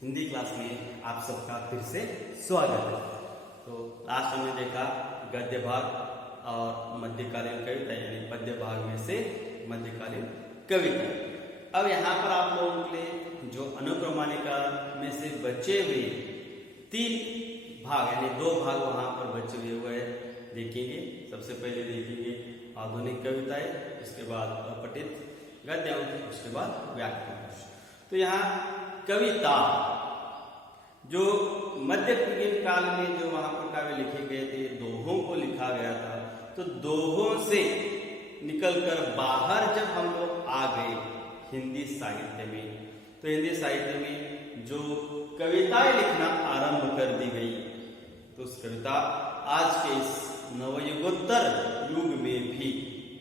Hindi class में आप सबका फिर से स्वागत है। तो लास्ट हमने देखा गद्य भाग और मध्यकालीन कविता यानी पद्य भाग में से मध्यकालीन कविता। अब यहाँ पर आप लोगों के लिए जो अनुक्रमणिका में से बचे हुए 3 भाग यानी 2 भाग वहां पर बचे हुए देखेंगे। सबसे पहले देखेंगे आधुनिक कविताएं, उसके बाद अपठित गद्य, उसके बाद व्याकरण। तो यहाँ कविता जो मध्यकालीन काल में जो वहां पर काव्य लिखे गए थे, दोहों को लिखा गया था। तो दोहों से निकलकर बाहर जब हम लोग आ गए हिंदी साहित्य में, तो हिंदी साहित्य में जो कविताएं लिखना आरंभ कर दी गई, तो उस कविता आज के इस नवयुगोत्तर युग में भी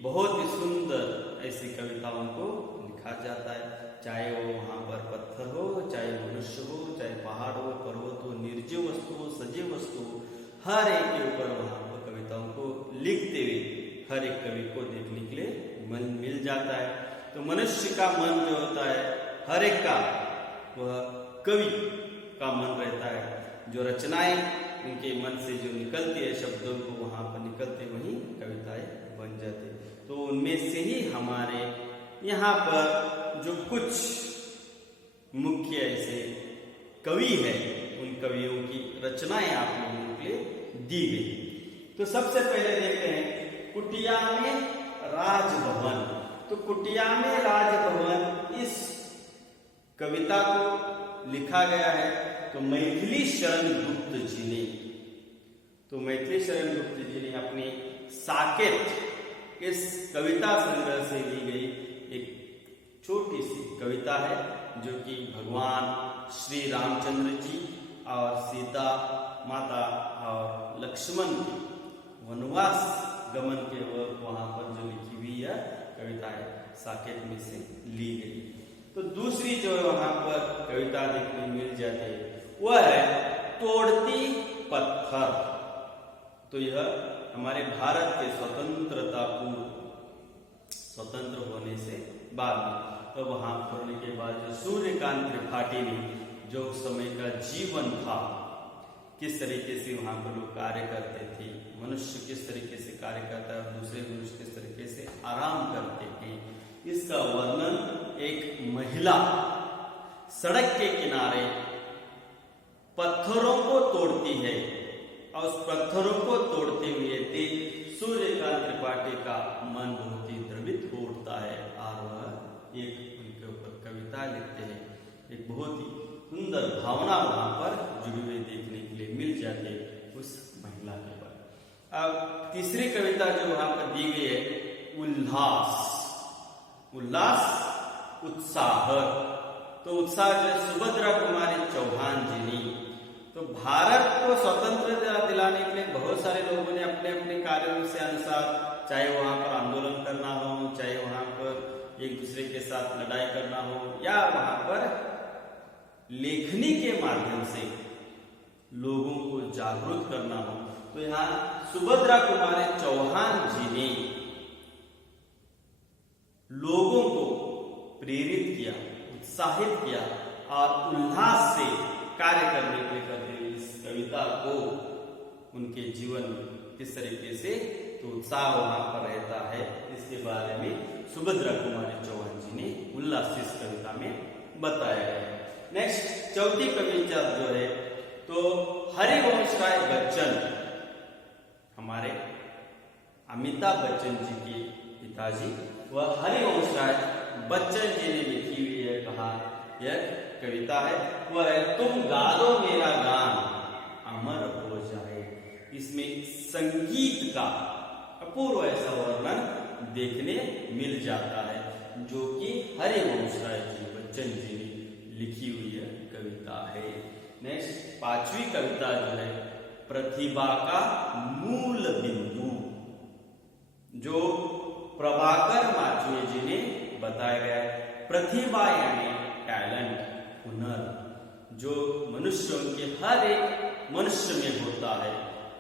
बहुत ही सुंदर ऐसी कविताओं को लिखा जाता है। चाहे वो वहां पर पत्थर हो, चाहे मनुष्य हो, चाहे पहाड़ हो, पर्वत हो, निर्जीव वस्तु हो, सजीव वस्तु हो, हर एक के ऊपर वहां पर कविताओं को लिखते हुए हर एक कवि को देखने के लिए मन मिल जाता है। तो मनुष्य का मन जो होता है हर एक का, वह कवि का मन रहता है। जो रचनाएं उनके मन से जो निकलती है, शब्दों को वहां पर निकलते वही कविताएं बन जाती। तो उनमें से ही हमारे यहाँ पर जो कुछ मुख्य ऐसे कवि है, उन कवियों की रचनाएं आप लोगों के लिए दी गई। तो सबसे पहले देखते हैं कुटिया में राजभवन। तो कुटिया में राजभवन इस कविता को लिखा गया है तो मैथिली शरण गुप्त जी ने। तो मैथिली शरण गुप्त जी ने अपनी साकेत इस कविता संग्रह से ली गई एक छोटी सी कविता है, जो कि भगवान श्री रामचंद्र जी और सीता माता और लक्ष्मण के वनवास गमन के वहां पर जो लिखी हुई है कविता है, साकेत में से ली गई। तो दूसरी जो वहां पर कविता देखने मिल जाती है वह है तोड़ती पत्थर। तो यह हमारे भारत के स्वतंत्रता पूर्व, स्वतंत्र होने से बाद में, तो वहां पढ़ने के बाद जो सूर्यकांत त्रिपाठी ने जो समय का जीवन था, किस तरीके से वहां पर लोग कार्य करते थे, मनुष्य किस तरीके से कार्य करता है और दूसरे मनुष्य किस तरीके से आराम करते थे, इसका वर्णन एक महिला सड़क के किनारे पत्थरों को तोड़ती है और उस पत्थरों को तोड़ते हुए देख सूर्यकांत त्रिपाठी का मन बहुत ही द्रवित हो उठता है और वह एक उनके ऊपर कविता लिखते हैं। एक बहुत ही सुंदर भावना वहां पर जुड़ी हुई देखने के लिए मिल जाती है उस महिला के ऊपर। अब तीसरी कविता जो वहां पर दी गई है उल्लास। उल्लास उत्साह। तो उत्साह जो सुभद्रा कुमारी चौहान जी ने, तो भारत को स्वतंत्रता दिलाने के लिए बहुत सारे लोगों ने अपने अपने कार्यों से अनुसार, चाहे वहां पर आंदोलन करना हो, चाहे वहां पर एक दूसरे के साथ लड़ाई करना हो, या वहां पर लेखनी के माध्यम से लोगों को जागरूक करना हो, तो यहाँ सुभद्रा कुमारी चौहान जी ने लोगों को प्रेरित किया, उत्साहित किया और उल्लास से कार्य करने के लिए करते हुए इस कविता को उनके जीवन में किस तरीके से तो उत्साह वहां पर रहता है, इसके बारे में सुभद्रा कुमारी चौहान जी ने उल्लास इस कविता में बताया है। नेक्स्ट चौथी कविता जो है तो हरिवंश राय बच्चन, हमारे अमिताभ बच्चन जी के पिताजी, वह हरिवंश राय बच्चन जी ने लिखी हुई है, कहा यह कविता है वह है तुम गा दो मेरा गान अमर हो जाए। इसमें संगीत का अपूर्व ऐसा वर्णन देखने मिल जाता है, जो कि हरिवंश राय जी बच्चन जी ने लिखी हुई है कविता है। नेक्स्ट पांचवी कविता जो है प्रतिभा का मूल बिंदु, जो प्रभाकर माचुए जी ने बताया गया है। प्रतिभा यानी टैलेंट, हुनर, जो मनुष्यों के हर एक मनुष्य में होता है,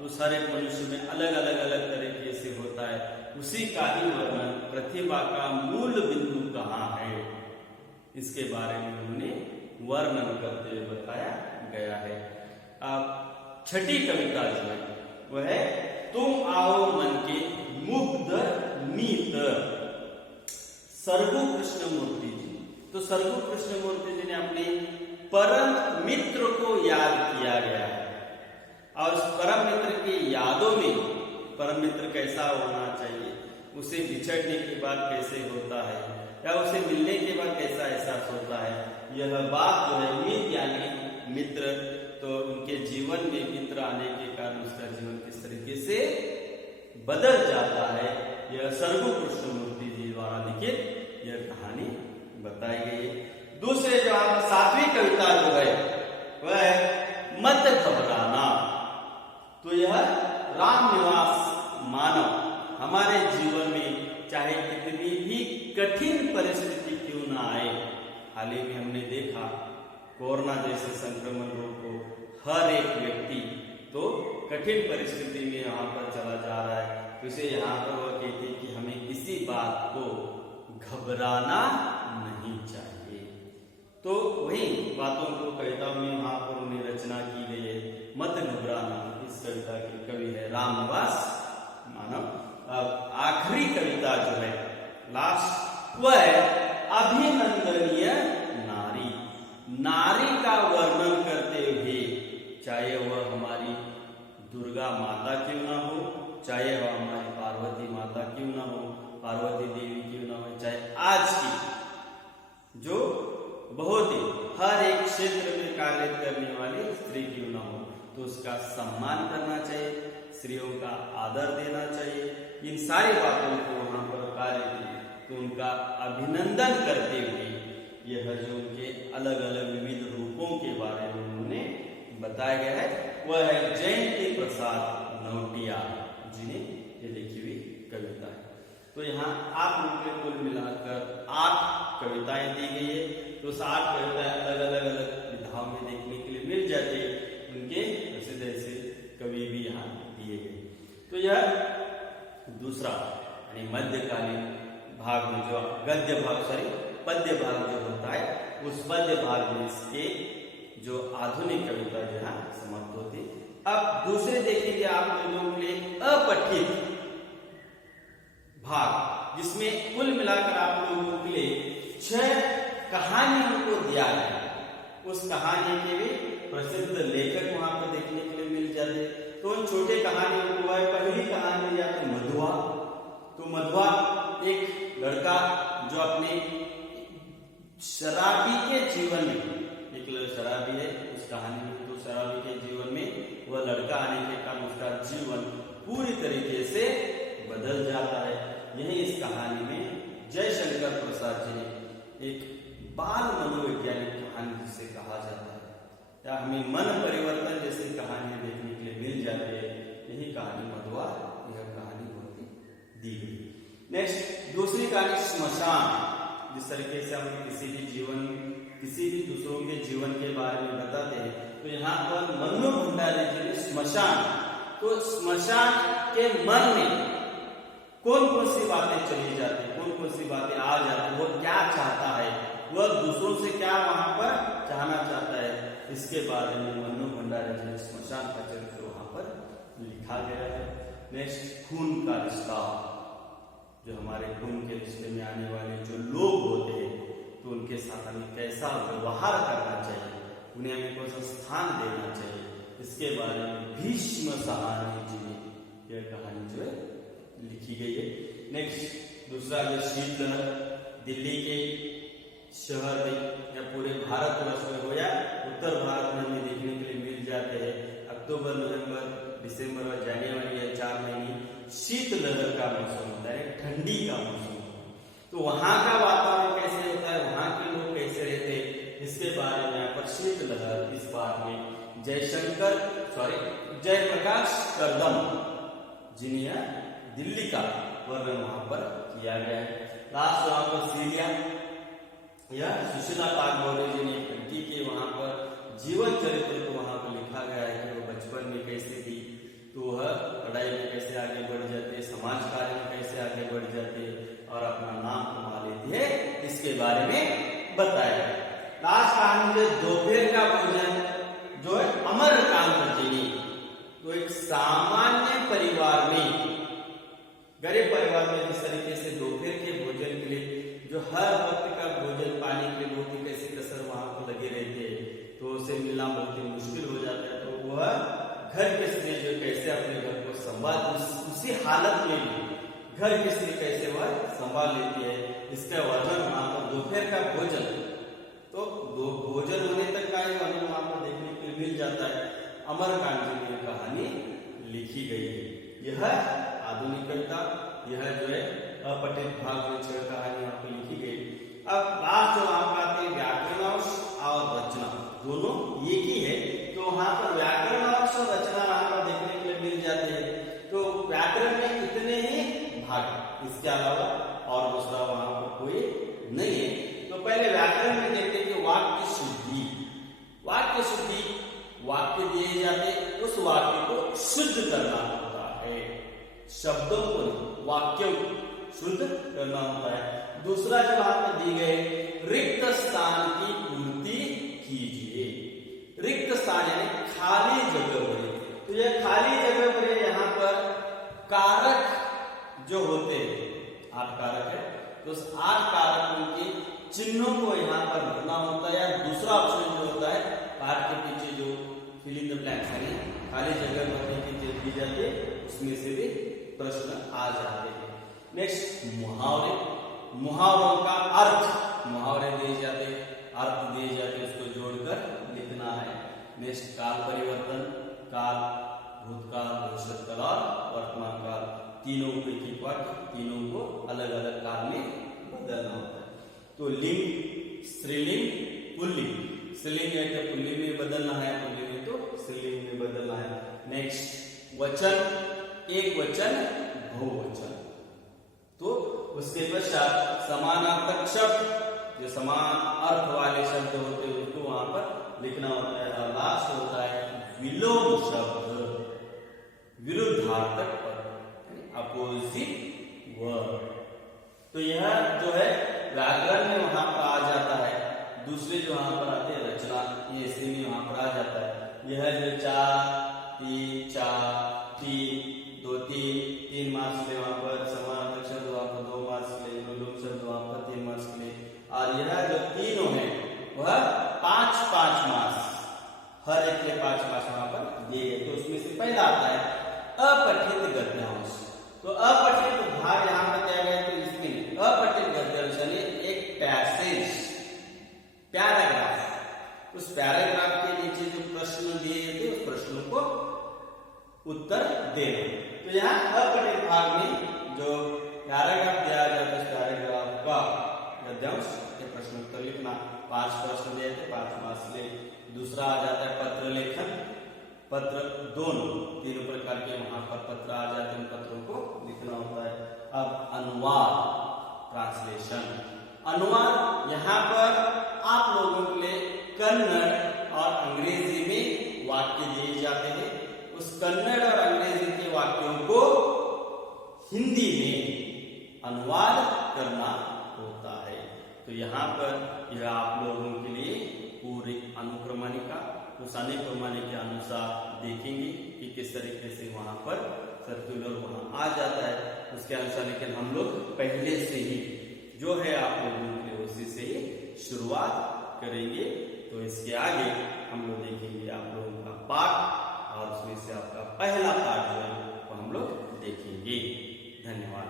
उस हर एक मनुष्य में अलग अलग तरीके से होता है, उसी का ही वर्णन प्रतिभा का मूल बिंदु कहाँ है, इसके बारे में उन्होंने वर्णन करते हुए बताया गया है। अब छठी कविता जो है वह है तुम आओ मन के मुग्ध मीत, सरगु कृष्णमूर्ति जी। तो सरगु कृष्णमूर्ति जी ने अपने परम मित्र को याद किया गया है और उस परम मित्र की यादों में परम मित्र कैसा होना चाहिए, उसे बिछड़ने के बाद कैसे होता है या उसे मिलने के बाद कैसा एहसास होता है, यह बात जो है मीत यानी मित्र, तो उनके जीवन में मित्र आने के कारण उसका जीवन किस तरीके से बदल जाता है, यह सरगु कृष्णमूर्ति जी द्वारा लिखित यह कहानी बताई गई है। दूसरे जो आप सातवीं कविता जो है वह है मत घबराना। तो यह राम निवास मानव हमारे जीवन में चाहे कितनी भी कठिन परिस्थिति क्यों ना आए, हाल ही में हमने देखा कोरोना जैसे संक्रमण रोग को हर एक व्यक्ति तो कठिन परिस्थिति में यहाँ पर चला जा रहा है, तो इसे यहाँ पर वह कहते हैं कि हमें किसी बात को घबराना नहीं चाहिए। तो वही बातों को कविताओं में वहां पर उन्हें रचना की गई है, मत घबराना। इस कविता के कवि है रामनिवास मानव। अब आखिरी कविता जो है लास्ट वह अभिनंदनीय नारी। नारी का वर्णन करते हुए, चाहे वह हमारी दुर्गा माता क्यों ना हो, चाहे वह हमारी पार्वती माता क्यों ना हो, पार्वती देवी क्यों ना हो, चाहे आज की जो बहुत ही हर एक क्षेत्र में कार्य करने वाली स्त्री क्यों ना हो, तो उसका सम्मान करना चाहिए, स्त्रियों का आदर देना चाहिए। इन सारी बातों को वहां पर कार्य किए तो उनका अभिनंदन करते हुए यह जो उनके अलग अलग विविध रूपों के बारे में उन्होंने बताया गया है, वह है जयंती प्रसाद नौटिया जी ने ये लिखी हुई कविता है। तो यहाँ आप लोगों के कुल मिलाकर 8 कविताएं दी गई है। तो उस 8 कविताएं अलग अलग विधाओं में देखने के लिए मिल जाती है, उनके प्रसिद्ध ऐसे कवि भी यहाँ दिए गए। तो यह दूसरा यानी मध्यकालीन भाग में जो गद्य भाग पद्य भाग जो होता है, उस पद्य भाग में इसके जो आधुनिक कविता जो है समाप्त होती। अब दूसरे देखेंगे आप लोगों के लिए अपठित भाग, जिसमें कुल मिलाकर आप लोगों के लिए 6 कहानियों को दिया है। उस कहानी के भी प्रसिद्ध लेखक वहां पर देखने के लिए मिल जाते। तो उन छोटे कहानियों को है, पहली कहानी या तो मधुआ। तो मधुआ एक लड़का जो अपने शराबी के जीवन में, एक शराबी है उस कहानी में, तो शराबी के जीवन में वह लड़का आने के कारण उसका जीवन पूरी तरीके से बदल जाता है। यही इस कहानी में जयशंकर प्रसाद जी ने एक बाल मनोवैज्ञानिक कहानी जिसे कहा जाता है, या हमें मन परिवर्तन जैसी कहानी देखने के लिए मिल जाती है। यही कहानी मधुआ, यह कहानी बहुत ही दी गई। नेक्स्ट दूसरी कहानी श्मशान। जिस तरीके से हम किसी भी जीवन किसी भी दूसरों के जीवन के बारे में बताते हैं, तो यहाँ पर मन्नू भंडारी जी ने श्मशान, तो श्मशान के मन में कौन कौन सी बातें चली जाती, कौन कौन सी बातें आ जाती, वो क्या चाहता है, वह दूसरों से क्या वहां पर चाहना चाहता है, इसके बारे में मन्नू भंडारी जी ने श्मशान का चरित्र वहां पर लिखा गया है। नेक्स्ट खून का रिश्ता, जो हमारे खून के रिश्ते में आने वाले जो लोग होते हैं, तो उनके साथ हमें कैसा व्यवहार करना चाहिए, उन्हें हमें कौन सा स्थान देना चाहिए, इसके बारे में भीष्म सहानी जी ने यह कहानी जो है लिखी गई है। नेक्स्ट दूसरा जो शीतलहर, दिल्ली के शहर में या पूरे भारतवर्ष में हो या उत्तर भारत में हमें देखने के लिए मिल जाते हैं। अक्टूबर, नवंबर, दिसंबर और जनवरी या 4 महीने शीतलहर का मौसम होता है, ठंडी का मौसम होता है। तो वहां का वातावरण कैसे होता है, वहां के लोग कैसे रहते हैं, इसके बारे में यहाँ पर शीतलहर इस बार में जयप्रकाश करदम जिन्हें दिल्ली का वर्णन वहां पर किया गया है। लास्ट वहां पर सीरिया या सुशीला पागमौर्य जी ने लड़की के वहां पर जीवन चरित्र को वहां पर लिखा गया है कि वो बचपन में कैसे थी, तो वह पढ़ाई में कैसे आगे बढ़ जाते, समाज कार्य में कैसे आगे बढ़ जाते और अपना नाम कमा लेती है, इसके बारे में बताया। लास्ट कहानी जो दोपहर का भोजन जो है अमरकांतजिनी। तो एक सामान्य परिवार में, गरीब परिवार में जिस तरीके से दोपहर के भोजन के लिए जो हर वक्त का भोजन पाने के लिए बहुत ही कैसे कसर वहां को लगे रहते हैं, तो उसे मिलना बहुत ही मुश्किल हो जाता है। तो वह घर के स्त्री जो कैसे अपने घर को संभाल, उसी हालत में भी घर की स्त्री कैसे वह संभाल लेती है, इसका वर्णन वहां पर दोपहर का भोजन। तो दो भोजन होने तक का ही वर्णन वहां पर देखने के लिए मिल जाता है। अमरकांतजिनी में कहानी लिखी गई है। यह आधुनिक कविता, यह जो है अपठित भाग में 6 कहानी यहाँ पर लिखी गई। अब लास्ट जो आप आते हैं व्याकरणांश और रचना, दोनों एक ही है। तो वहां पर व्याकरणांश और रचना वहां पर देखने के लिए मिल जाते हैं। तो व्याकरण में इतने ही भाग, इसके अलावा और दूसरा वहां पर कोई नहीं है। तो पहले व्याकरण में देखते हैं कि वाक्य शुद्धि। वाक्य शुद्धि, वाक्य दिए जाते, उस वाक्य को शुद्ध करना होता है, शब्दों को वाक्यों को शुद्ध करना होता है। दूसरा जो वहां पर दी गए, रिक्त स्थान की पूर्ति कीजिए। रिक्त स्थान यानी खाली जगह भरे। तो यह खाली जगह भरे, यहाँ पर कारक जो होते हैं, 8 कारक है, तो उस 8 कारकों के चिन्हों को यहाँ पर भरना होता है। या दूसरा ऑप्शन जो होता है, पाठ के पीछे जो फिल इन द ब्लैंक्स यानी खाली जगह भरने की चीज दी जाती है, उसमें से भी प्रश्न आ जाते हैं। नेक्स्ट मुहावरे, मुहावरों का अर्थ, मुहावरे दिए जाते, अर्थ दिए जाते, उसको जोड़कर लिखना है। नेक्स्ट काल परिवर्तन, काल, भूतकाल, भविष्यकाल और वर्तमान काल, तीनों को एक वाक्य, तीनों को अलग अलग काल में बदलना होता है। तो लिंग, स्त्रीलिंग, पुल्लिंग, स्त्रीलिंग है तो पुल्लिंग में बदलना है, पुल्लिंग है तो स्त्रीलिंग में बदलना है। नेक्स्ट वचन, एक वचन, बहुवचन। तो उसके पश्चात समानार्थक शब्द, जो समान अर्थ वाले शब्द होते हैं उसको वहां पर लिखना होता है। और लास्ट होता है विलोम शब्द, विरुद्धार्थक पद, अपोजिट वर्ड। तो यह जो है व्याकरण में वहां पर आ जाता है। दूसरे जो वहां पर आते हैं रचना, ये इसी में वहां पर आ जाता है। यह जो 4, 3, 4, 3, 2, 3 मार्क्स ले वहां पर, समानार्थक शब्द वहां पर 2 मार्क्स ले, विलोम शब्द वहां पर 3 मार्क्स ले, और यह जो तीनों है वह 5-5 मार्क्स, हर एक के 5 मार्क्स वहां पर दिए गए। तो उसमें से पहला आता है अपठित गद्यांश। तो अपठित भाग यहां बताया गया, तो इसमें अपठित गद्यांश यानी एक पैसेज, पैराग्राफ, उस पैराग्राफ के नीचे जो प्रश्न दिए थे उस प्रश्नों को उत्तर देना। तो यहाँ अपठित भाग में जो पैराग्राफ दिया जाता है, उस पैराग्राफ का गद्यांश के प्रश्न उत्तर लिखना। 5 प्रश्न दिए थे, 5 मार्क्स ले। दूसरा आ जाता है पत्र लेखन, पत्र दोनों, 3 प्रकार के वहां पर पत्र आ जाते हैं, उन पत्रों को लिखना होता है। अब अनुवाद, ट्रांसलेशन, अनुवाद, यहाँ पर आप लोगों के लिए कन्नड़ और अंग्रेजी में वाक्य दिए जाते हैं। उस कन्नड़ और अंग्रेजी के वाक्यों को हिंदी में अनुवाद करना होता है। तो यहाँ पर यह आप लोगों के लिए पूरी अनुक्रमणिका, उस अनुक्रमणिका के अनुसार देखेंगे कि किस तरीके से वहां पर सर्कुलर वहां आ जाता है, उसके अनुसार। लेकिन हम लोग पहले से ही जो है आप लोगों के लिए उसी से ही शुरुआत करेंगे। तो इसके आगे हम लोग देखेंगे आप लोगों का पाठ, और उसमें से आपका पहला पाठ जो है वो हम लोग देखेंगे। धन्यवाद।